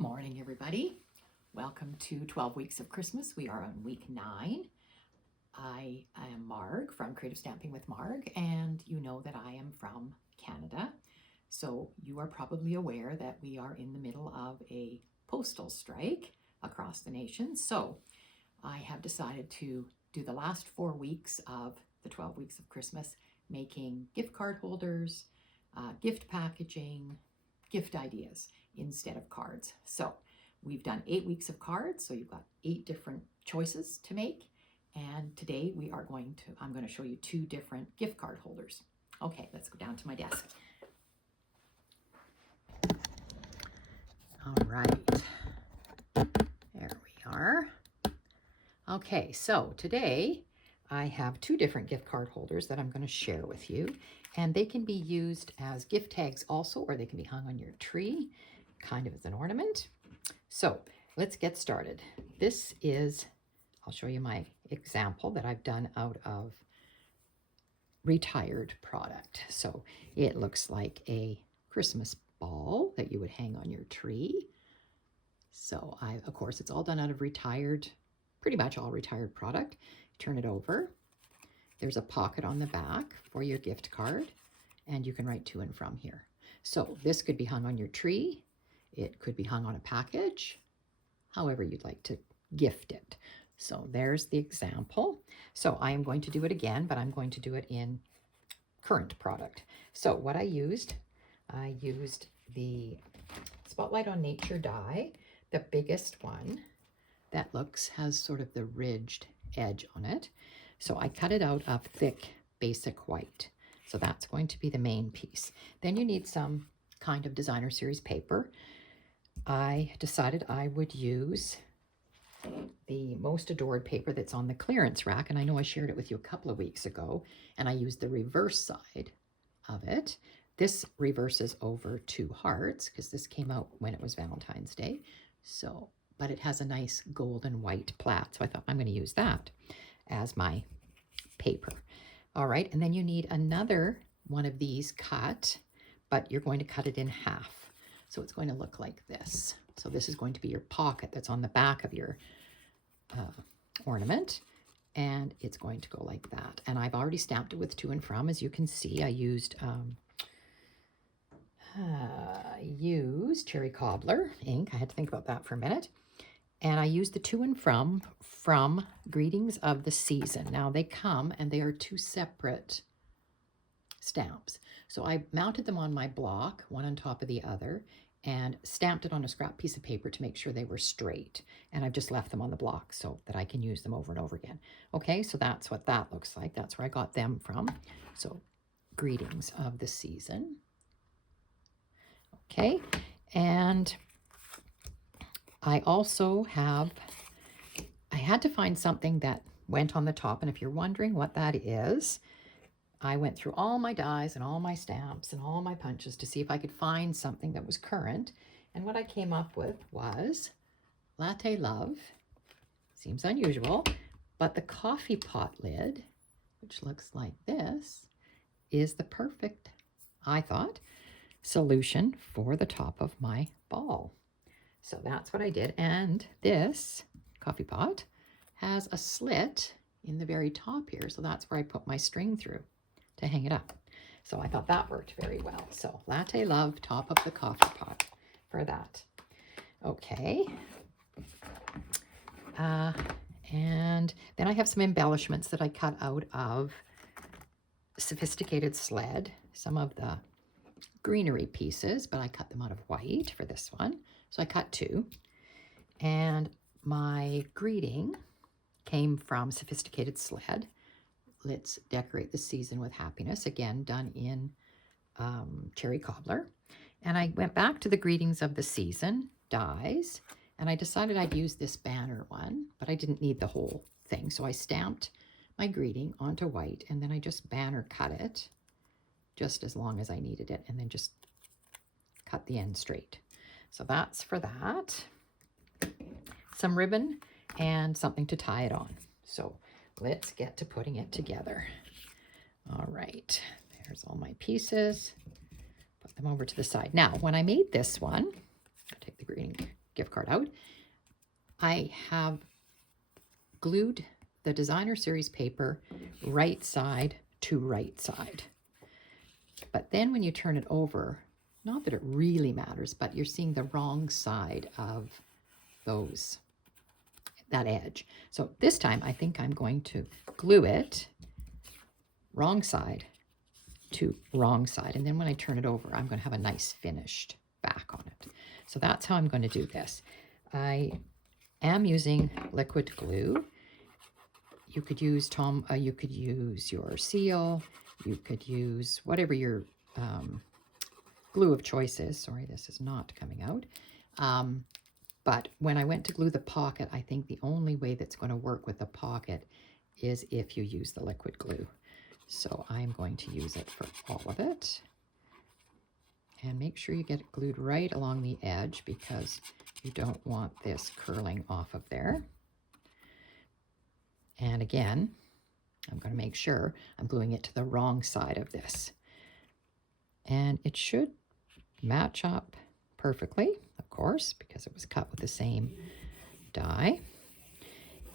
morning, everybody. Welcome to 12 Weeks of Christmas. We are on week 9. I am Marg from Creative Stamping with Marg, and you know that I am from Canada. So you are probably aware that we are in the middle of a postal strike across the nation. So I have decided to do the last 4 weeks of the 12 Weeks of Christmas, making gift card holders, gift packaging, gift ideas instead of cards. So we've done 8 weeks of cards, so you've got 8 different choices to make. And today I'm going to show you 2 different gift card holders. Okay, let's go down to my desk. All right, there we are. Okay, so today I have 2 different gift card holders that I'm going to share with you, and they can be used as gift tags also, or they can be hung on your tree, kind of as an ornament. So let's get started. I'll show you my example that I've done out of retired product. So it looks like a Christmas ball that you would hang on your tree. So of course, it's all done out of pretty much all retired product. Turn it over. There's a pocket on the back for your gift card, and you can write to and from here. So this could be hung on your tree. It could be hung on a package, however you'd like to gift it. So there's the example. So I am going to do it again, but I'm going to do it in current product. So what I used the Spotlight on Nature die, the biggest one that has sort of the ridged edge on it. So I cut it out of thick basic white. So that's going to be the main piece. Then you need some kind of designer series paper. I decided I would use the Most Adored paper that's on the clearance rack, and I know I shared it with you a couple of weeks ago, and I used the reverse side of it. This reverses over 2 hearts because this came out when it was Valentine's Day. So, but it has a nice gold and white plaid, so I thought I'm going to use that as my paper. All right, and then you need another one of these cut, but you're going to cut it in half. So it's going to look like this. So this is going to be your pocket that's on the back of your ornament, and it's going to go like that. And I've already stamped it with to and from. As you can see, I used Cherry Cobbler ink. I had to think about that for a minute. And I used the to and from Greetings of the Season. Now they come and they are 2 separate stamps. So I mounted them on my block, one on top of the other, and stamped it on a scrap piece of paper to make sure they were straight. And I've just left them on the block so that I can use them over and over again. Okay, so that's what that looks like. That's where I got them from. So Greetings of the Season. Okay, and I also I had to find something that went on the top, and if you're wondering what that is, I went through all my dies and all my stamps and all my punches to see if I could find something that was current, and what I came up with was Latte Love. Seems unusual, but the coffee pot lid, which looks like this, is the perfect, I thought, solution for the top of my ball. So that's what I did, and this coffee pot has a slit in the very top here, so that's where I put my string through to hang it up. So I thought that worked very well. So Latte Love, top of the coffee pot for that. Okay. And then I have some embellishments that I cut out of Sophisticated Sled, some of the greenery pieces, but I cut them out of white for this one. So I cut 2. And my greeting came from Sophisticated Sled. Let's decorate the season with happiness, again done in Cherry Cobbler. And I went back to the Greetings of the Season dies, and I decided I'd use this banner one, but I didn't need the whole thing. So I stamped my greeting onto white, and then I just banner cut it just as long as I needed it, and then just cut the end straight. So that's for that. Some ribbon and something to tie it on. So let's get to putting it together. All right, there's all my pieces. Put them over to the side. Now, when I made this one, I'll take the gift card out. I have glued the designer series paper right side to right side. But then when you turn it over, not that it really matters, but you're seeing the wrong side of that edge. So this time I think I'm going to glue it wrong side to wrong side. And then when I turn it over, I'm going to have a nice finished back on it. So that's how I'm going to do this. I am using liquid glue. You could use you could use your seal. You could use whatever your glue of choice is. Sorry, this is not coming out. But when I went to glue the pocket, I think the only way that's going to work with the pocket is if you use the liquid glue. So I'm going to use it for all of it. And make sure you get it glued right along the edge because you don't want this curling off of there. And again, I'm going to make sure I'm gluing it to the wrong side of this. And it should match up perfectly, of course, because it was cut with the same die.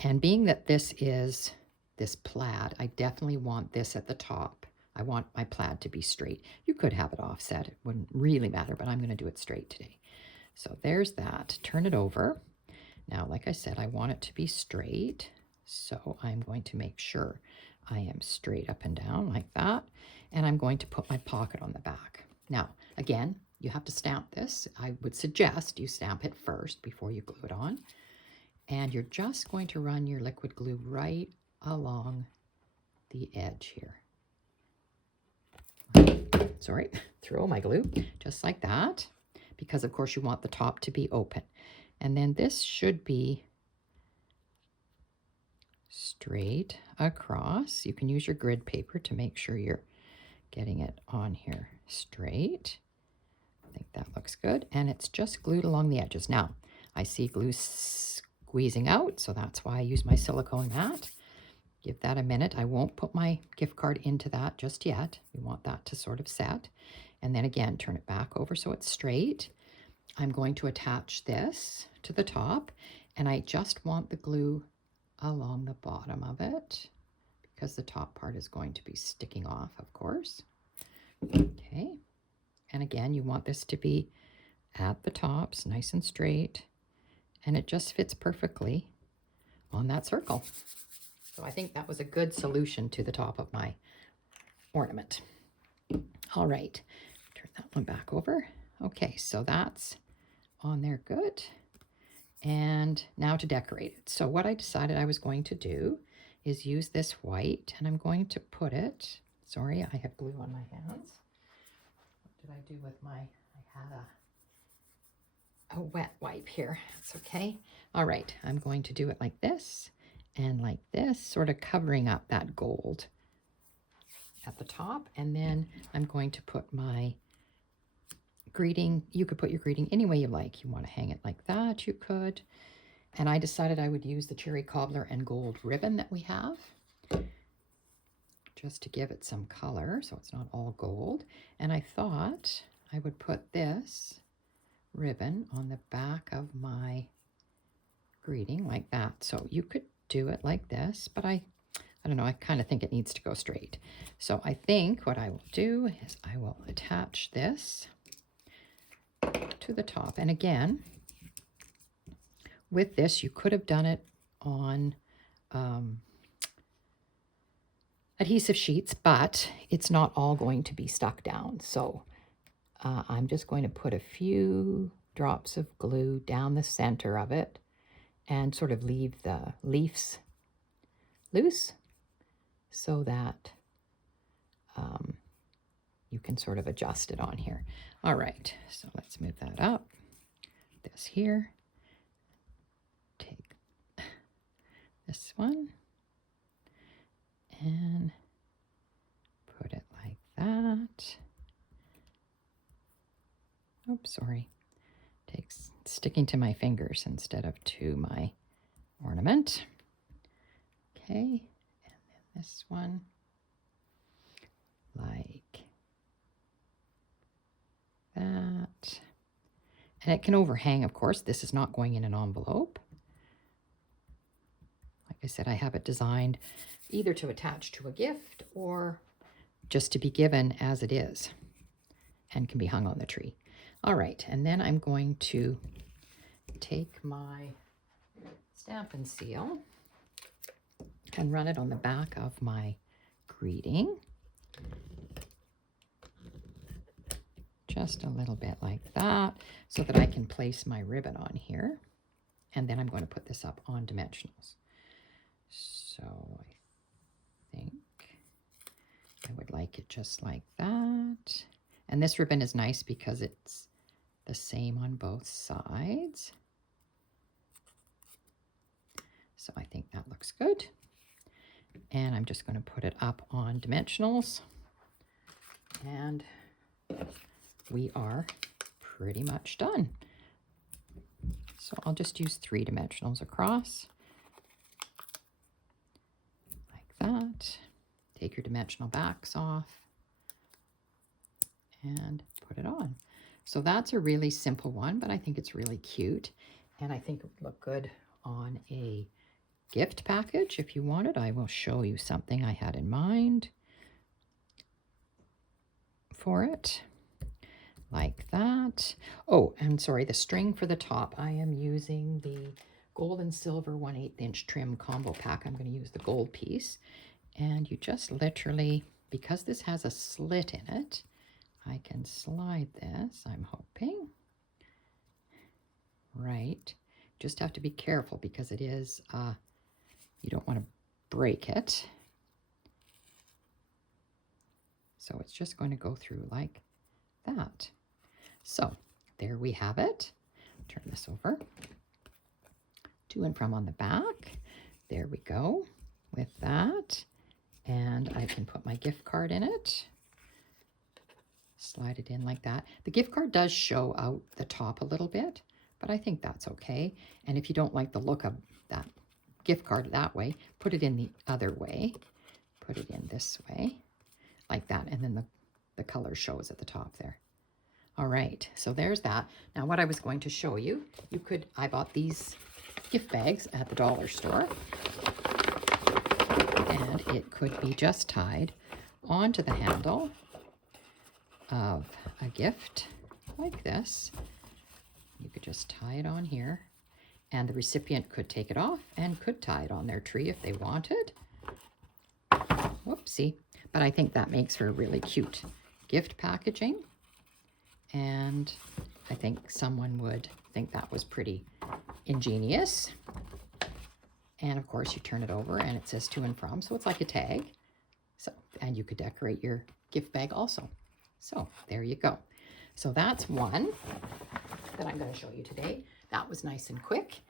And being that this is this plaid, I definitely want this at the top. I want my plaid to be straight. You could have it offset. It wouldn't really matter, but I'm going to do it straight today. So there's that. Turn it over. Now, like I said, I want it to be straight. So I'm going to make sure I am straight up and down like that. And I'm going to put my pocket on the back. Now, again, you have to stamp this. I would suggest you stamp it first before you glue it on. And you're just going to run your liquid glue right along the edge here. Sorry, throw my glue, just like that, because of course you want the top to be open. And then this should be straight across. You can use your grid paper to make sure you're getting it on here straight. I think that looks good. And it's just glued along the edges. Now, I see glue squeezing out, so that's why I use my silicone mat. Give that a minute. I won't put my gift card into that just yet. We want that to sort of set. And then again, turn it back over so it's straight. I'm going to attach this to the top, and I just want the glue along the bottom of it because the top part is going to be sticking off, of course. Okay. And again, you want this to be at the tops, nice and straight, and it just fits perfectly on that circle. So I think that was a good solution to the top of my ornament. All right, turn that one back over. Okay, so that's on there good. And now to decorate it. So what I decided I was going to do is use this white, and I'm going to put it, sorry, I have glue on my hands. What did I do with my, I had a wet wipe here. It's okay. All right, I'm going to do it like this. And like this, sort of covering up that gold at the top. And then I'm going to put my greeting. You could put your greeting any way you like. You want to hang it like that, you could. And I decided I would use the cherry cobbler and gold ribbon that we have, just to give it some color so it's not all gold. And I thought I would put this ribbon on the back of my greeting like that. So you could do it like this, but I don't know, I kind of think it needs to go straight. So I think what I will do is I will attach this to the top. And again, with this, you could have done it on adhesive sheets, but it's not all going to be stuck down. So I'm just going to put a few drops of glue down the center of it and sort of leave the leaves loose so that you can sort of adjust it on here. All right, so let's move that up. This here. Take this one and put it like that. Oops, sorry. Takes sticking to my fingers instead of to my ornament. Okay, and then this one like that. And it can overhang, of course. This is not going in an envelope. Like I said, I have it designed either to attach to a gift or just to be given as it is and can be hung on the tree. All right, and then I'm going to take my stamp and seal and run it on the back of my greeting. Just a little bit like that so that I can place my ribbon on here. And then I'm going to put this up on dimensionals. So I think I would like it just like that. And this ribbon is nice because it's the same on both sides. So I think that looks good. And I'm just going to put it up on dimensionals. And we are pretty much done. So I'll just use 3 dimensionals across. Like that. Take your dimensional backs off and put it on. So that's a really simple one, but I think it's really cute. And I think it would look good on a gift package if you wanted. I will show you something I had in mind for it. Like that. Oh, and sorry, the string for the top. I am using the gold and silver 1/8 inch trim combo pack. I'm going to use the gold piece. And you just literally, because this has a slit in it, I can slide this, I'm hoping. Right. Just have to be careful because it is, you don't want to break it. So it's just going to go through like that. So there we have it. Turn this over. To and from on the back. There we go with that. And I can put my gift card in it. Slide it in like that. The gift card does show out the top a little bit, but I think that's okay. And if you don't like the look of that gift card that way, put it in the other way. Put it in this way, like that. And then the color shows at the top there. All right, so there's that. Now what I was going to show you, I bought these gift bags at the dollar store. And it could be just tied onto the handle of a gift like this. You could just tie it on here. And the recipient could take it off and could tie it on their tree if they wanted. Whoopsie. But I think that makes for really cute gift packaging. And I think someone would think that was pretty ingenious. And of course you turn it over and it says to and from, so it's like a tag. So, and you could decorate your gift bag also. So there you go. So that's one that I'm going to show you today. That was nice and quick.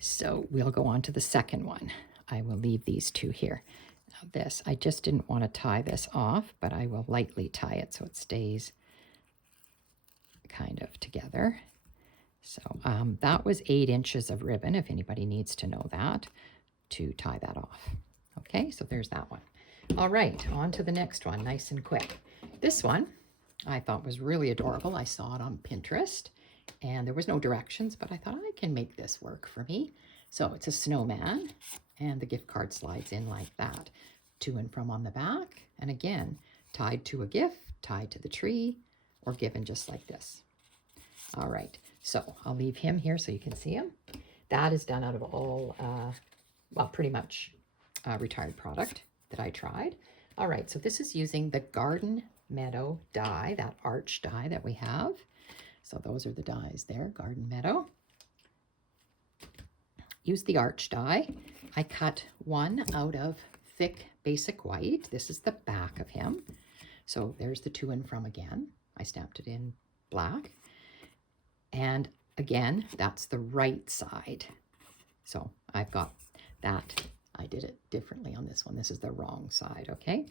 So we'll go on to the second one. I will leave these 2 here. Now this, I just didn't want to tie this off, but I will lightly tie it so it stays kind of together. So that was 8 inches of ribbon, if anybody needs to know that, to tie that off. Okay, so there's that one. All right, on to the next one, nice and quick. This one I thought was really adorable. I saw it on Pinterest, and there was no directions, but I thought I can make this work for me. So it's a snowman, and the gift card slides in like that, to and from on the back, and again, tied to a gift, tied to the tree, or given just like this. All right, so I'll leave him here so you can see him. That is done out of all, well, pretty much retired product that I tried. All right, so this is using the Garden Meadow die, that arch die that we have. So those are the dies there, Garden Meadow. Use the arch die. I cut one out of thick basic white. This is the back of him. So there's the to and from again. I stamped it in black. And again, that's the right side. So I've got that. I did it differently on this one. This is the wrong side, okay?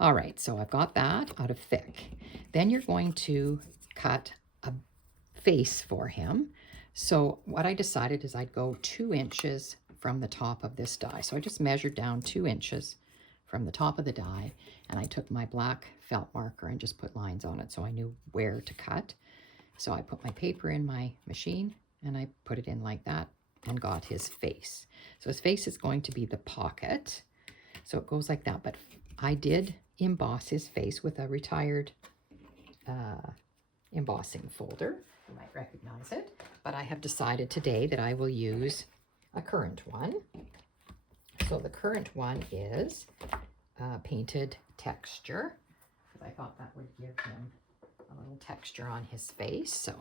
All right, so I've got that out of thick. Then you're going to cut a face for him. So what I decided is I'd go 2 inches from the top of this die. So I just measured down 2 inches from the top of the die, and I took my black felt marker and just put lines on it so I knew where to cut. So I put my paper in my machine and I put it in like that and got his face. So his face is going to be the pocket. So it goes like that, but I did emboss his face with a retired embossing folder. You might recognize it, but I have decided today that I will use a current one. So the current one is painted texture. I thought that would give him a little texture on his face. So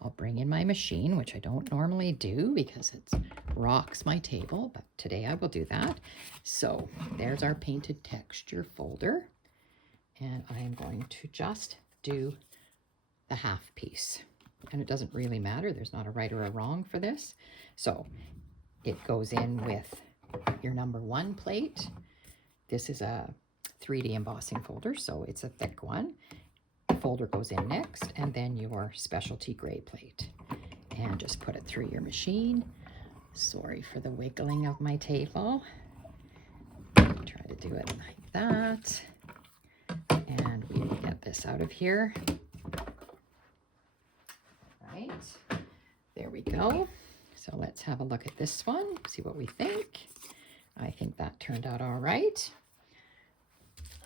I'll bring in my machine, which I don't normally do because it rocks my table, but today I will do that. So there's our painted texture folder. And I am going to just do the half piece. And it doesn't really matter. There's not a right or a wrong for this. So it goes in with your number 1 plate. This is a 3D embossing folder, so it's a thick one. The folder goes in next, and then your specialty gray plate. And just put it through your machine. Sorry for the wiggling of my table. Try to do it like that. And we will get this out of here. Right, there we go. So let's have a look at this one, see what we think. I think that turned out all right.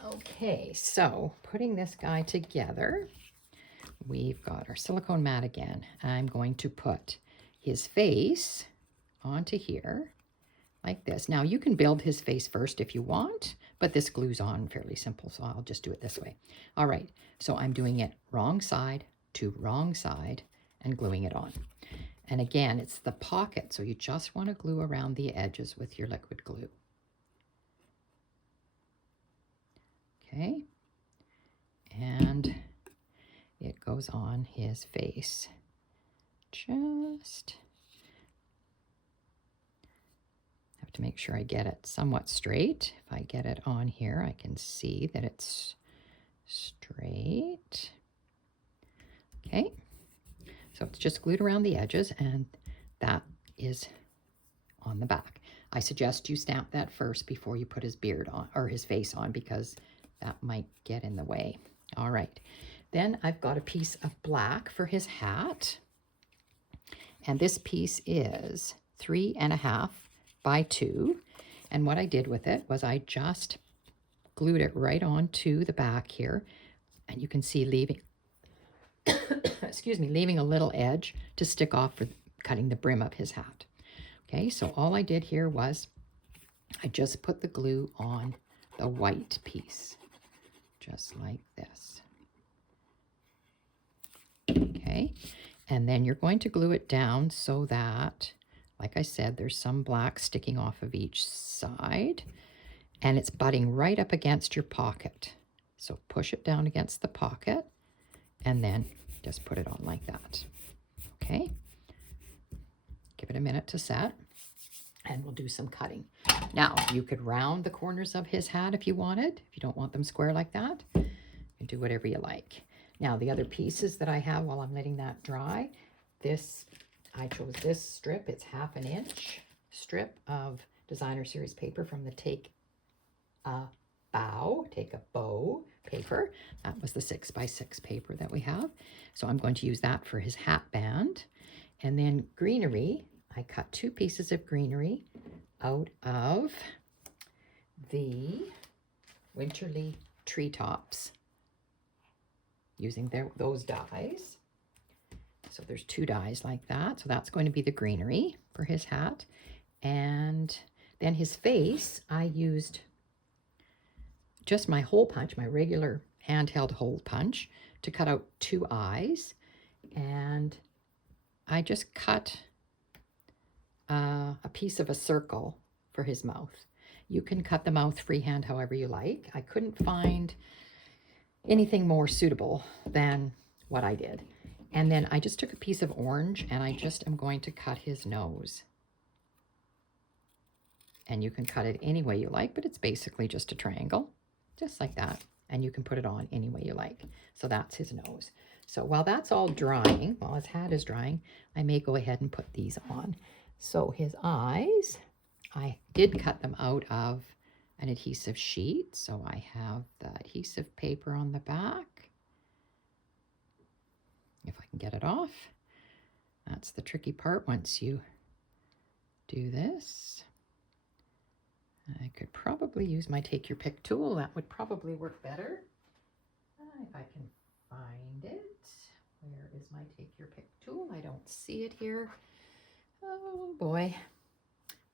Okay, so putting this guy together, we've got our silicone mat again. I'm going to put his face onto here like this. Now you can build his face first if you want, but this glues on fairly simple, so I'll just do it this way. All right, so I'm doing it wrong side to wrong side and gluing it on. And again, it's the pocket, so you just want to glue around the edges with your liquid glue. Okay, and it goes on his face. Just have to make sure I get it somewhat straight. If I get it on here, I can see that it's straight. Okay, so it's just glued around the edges, and that is on the back. I suggest you stamp that first before you put his beard on, or his face on, because that might get in the way. All right, then I've got a piece of black for his hat, and this piece is 3.5 by 2, and what I did with it was I just glued it right onto the back here, and you can see leaving excuse me, leaving a little edge to stick off for cutting the brim of his hat. Okay, so all I did here was I just put the glue on the white piece, just like this. Okay, and then you're going to glue it down so that, like I said, there's some black sticking off of each side, and it's butting right up against your pocket. So push it down against the pocket, and then just put it on like that. Okay, give it a minute to set, and we'll do some cutting. Now, you could round the corners of his hat if you wanted. If you don't want them square like that, you can do whatever you like. Now, the other pieces that I have while I'm letting that dry, I chose this strip. It's 1/2 inch strip of designer series paper from the Take a Bow paper. That was the 6x6 paper that we have. So I'm going to use that for his hat band. And then greenery, I cut 2 pieces of greenery out of the Winterly Treetops using those dies. So there's 2 dies like that. So that's going to be the greenery for his hat. And then his face, I used just my hole punch, my regular handheld hole punch, to cut out 2 eyes. And I just cut a piece of a circle for his mouth. You can cut the mouth freehand however you like. I couldn't find anything more suitable than what I did. And then I just took a piece of orange, and I just am going to cut his nose. And you can cut it any way you like, but it's basically just a triangle, just like that. And you can put it on any way you like. So that's his nose. So while that's all drying, while his hat is drying, I may go ahead and put these on. So his eyes, I did cut them out of an adhesive sheet. So I have the adhesive paper on the back. if I can get it off. That's the tricky part once you do this. I could probably use my Take Your Pick tool. That would probably work better. If I can find it. Where is my Take Your Pick tool? I don't see it here. Oh boy.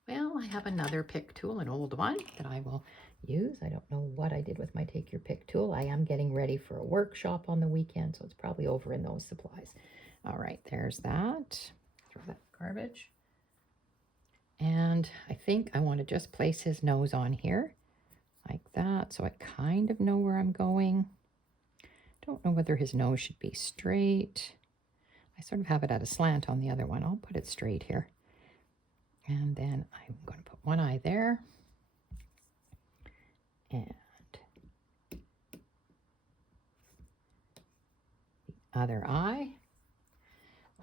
Well, I have another pick tool, an old one that I will use. I don't know what I did with my Take Your Pick tool. I am getting ready for a workshop on the weekend, so it's probably over in those supplies. All right, there's that. Throw that garbage. And I think I want to just place his nose on here like that, so I kind of know where I'm going. Don't know whether his nose should be straight. I sort of have it at a slant on the other one. I'll put it straight here. And then I'm going to put one eye there. And the other eye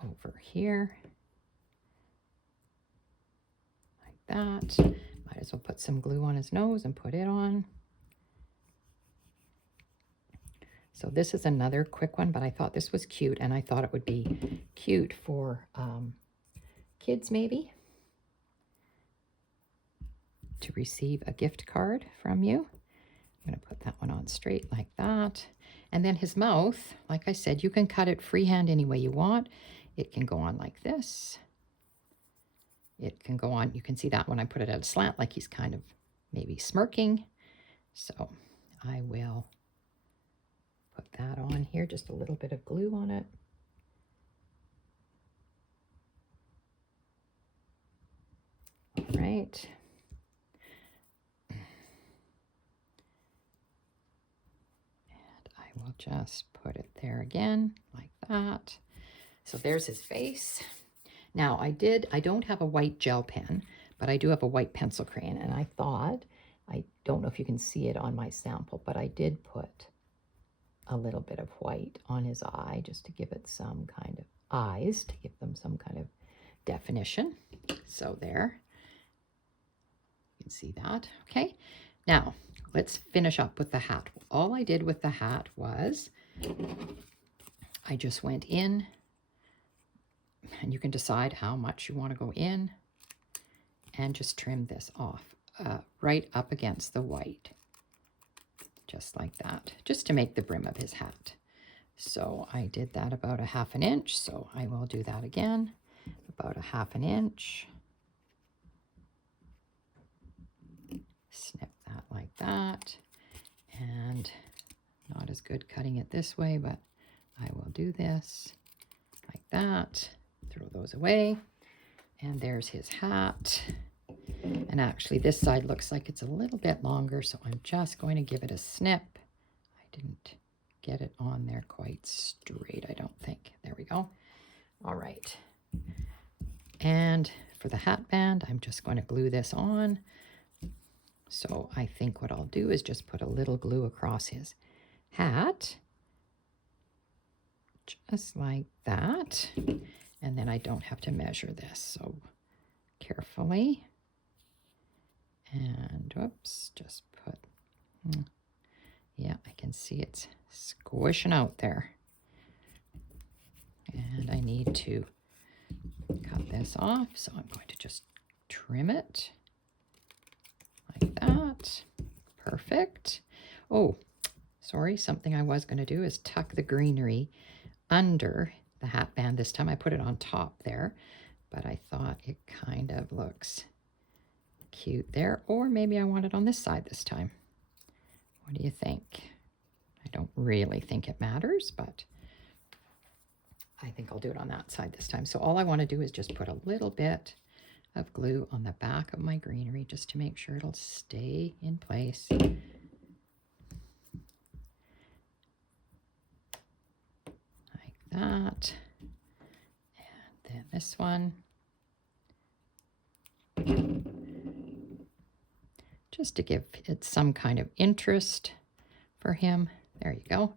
over here. Like that. Might as well put some glue on his nose and put it on. So this is another quick one, but I thought this was cute, and I thought it would be cute for kids maybe to receive a gift card from you. I'm going to put that one on straight like that. And then his mouth, like I said, you can cut it freehand any way you want. It can go on like this. It can go on, you can see that when I put it at a slant, like he's kind of maybe smirking. So I will put that on here, just a little bit of glue on it. All right. And I will just put it there again, like that. So there's his face. Now I don't have a white gel pen, but I do have a white pencil crayon, and I thought, I don't know if you can see it on my sample, but I did put a little bit of white on his eye just to give it some kind of eyes, to give them some kind of definition. So there, you can see that. Okay, now let's finish up with the hat. All I did with the hat was I just went in, and you can decide how much you want to go in, and just trim this off right up against the white. Just like that, just to make the brim of his hat. So I did that about 1/2 inch, so I will do that again, about 1/2 inch. Snip that like that, and not as good cutting it this way, but I will do this like that, throw those away, and there's his hat. And actually this side looks like it's a little bit longer, so I'm just going to give it a snip. I didn't get it on there quite straight, I don't think. There we go. All right. And for the hat band, I'm just going to glue this on. So I think what I'll do is just put a little glue across his hat, just like that. And then I don't have to measure this, so carefully. And whoops, just put, yeah, I can see it's squishing out there. And I need to cut this off, so I'm going to just trim it like that. Perfect. Oh, sorry, something I was going to do is tuck the greenery under the hat band. This time I put it on top there, but I thought it kind of looks cute there, or maybe I want it on this side this time. What do you think? I don't really think it matters, but I think I'll do it on that side this time. So all I want to do is just put a little bit of glue on the back of my greenery just to make sure it'll stay in place. Like that. And then this one. Just to give it some kind of interest for him. There you go.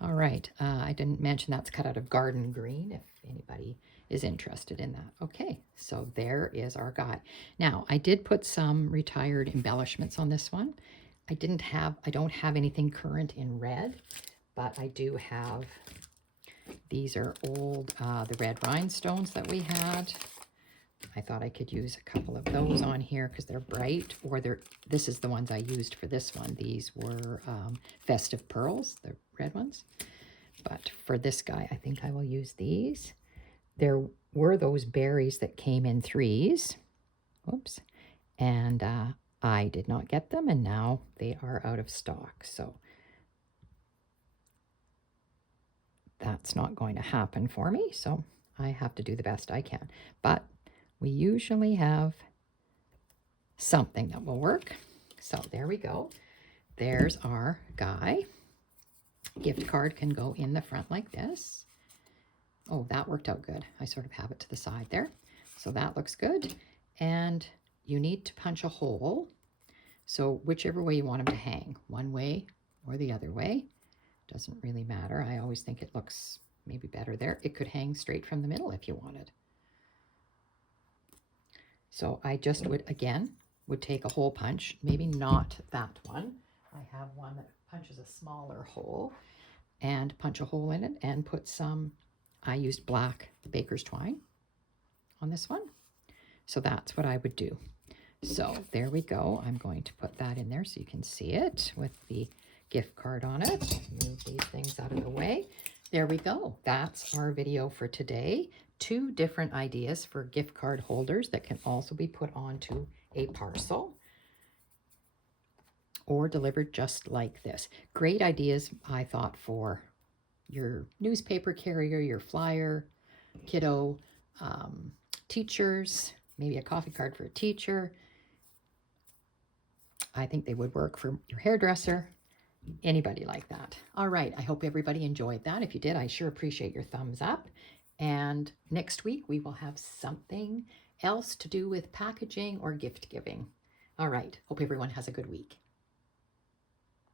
All right, I didn't mention that's cut out of garden green, if anybody is interested in that. Okay, so there is our guy. Now, I did put some retired embellishments on this one. I don't have anything current in red, but I do have These are old, the red rhinestones that we had. I thought I could use a couple of those on here because they're bright, or this is the ones I used for this one. These were festive pearls, the red ones. But for this guy, I think I will use these. There were those berries that came in 3s. Whoops. And I did not get them, and now they are out of stock. So that's not going to happen for me. So I have to do the best I can. But we usually have something that will work. So there we go. There's our guy. Gift card can go in the front like this. Oh, that worked out good. I sort of have it to the side there. So that looks good. And you need to punch a hole. So whichever way you want them to hang, one way or the other way, doesn't really matter. I always think it looks maybe better there. It could hang straight from the middle if you wanted. So I just would take a hole punch, maybe not that one. I have one that punches a smaller hole, and punch a hole in it and put some, I used black baker's twine on this one. So that's what I would do. So there we go. I'm going to put that in there so you can see it with the gift card on it. Move these things out of the way. There we go. That's our video for today. 2 different ideas for gift card holders that can also be put onto a parcel or delivered just like this. Great ideas, I thought, for your newspaper carrier, your flyer, kiddo, teachers, maybe a coffee card for a teacher. I think they would work for your hairdresser, anybody like that. All right, I hope everybody enjoyed that. If you did, I sure appreciate your thumbs up. And next week we will have something else to do with packaging or gift giving. All right, hope everyone has a good week.